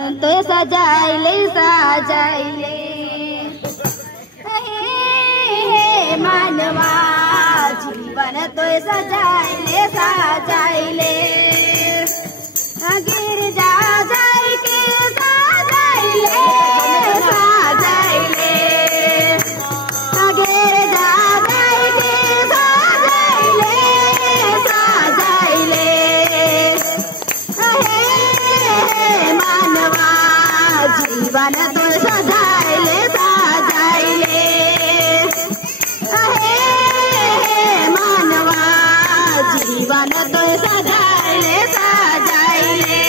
तो सजाइले सजाइले हे मानवा जीवन तो सजाइले सजाइले गिरजा जाई के सजाइले सजाइले गिरजा जाई के सजाइले सजाइले हे मानवा जीवन तो सजाइले सजाइले हे मानवा जीवन तो सजाइले सजाइले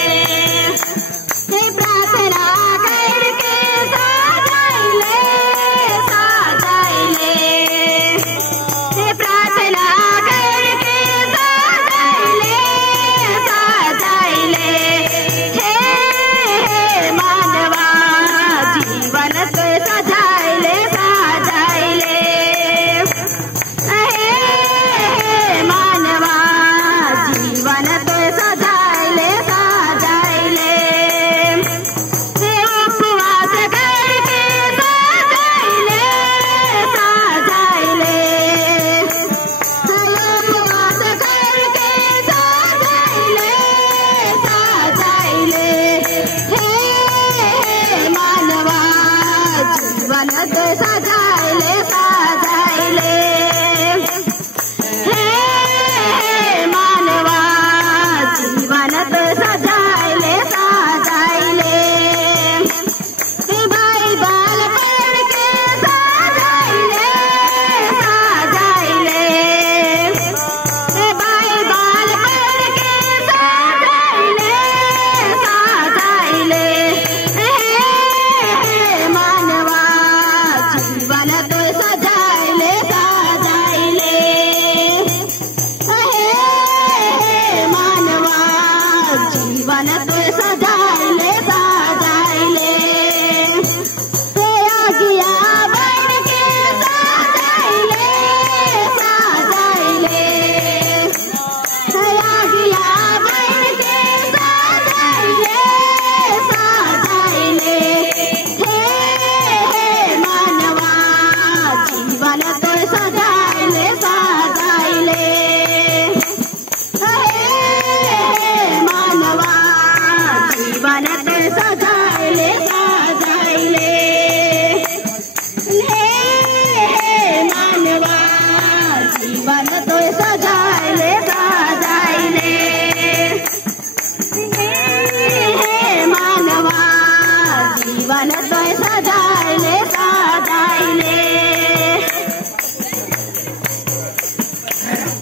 हे प्रार्थना करके सजाइले सजाइले हे प्रार्थना करके सजाइले सजाइले हे मानवा जीवन तो सजाइले सजाइले हे मानवा जीवन तो सजाइले सजाइले हे उपवास करके सजाइले सजाइले हे उपवास करके सजाइले सजाइले हे मानवा जीवन तो सजाइले सजाइले हे मानवा जीवन तो सजाइले सजाइले हे बाइबल पढ़ के सजाइले सजाइले हे बाइबल पढ़ के सजाइले सजाइले हे मानवा जीवन तो सजाइले सजाइले हे मानवा जीवन तो सजाइले सजाइले हे आज्ञा बन के सजाइले सजाइले हे आज्ञा बन के सजाइले सजाइले हे मानवा जीवन तो सजाइले सजाइले हे मानवा जीवन तो सजाइले सजाइले हे मानवा जीवन तो सजाइले सजाइले हे मानवा जीवन तो सजाइले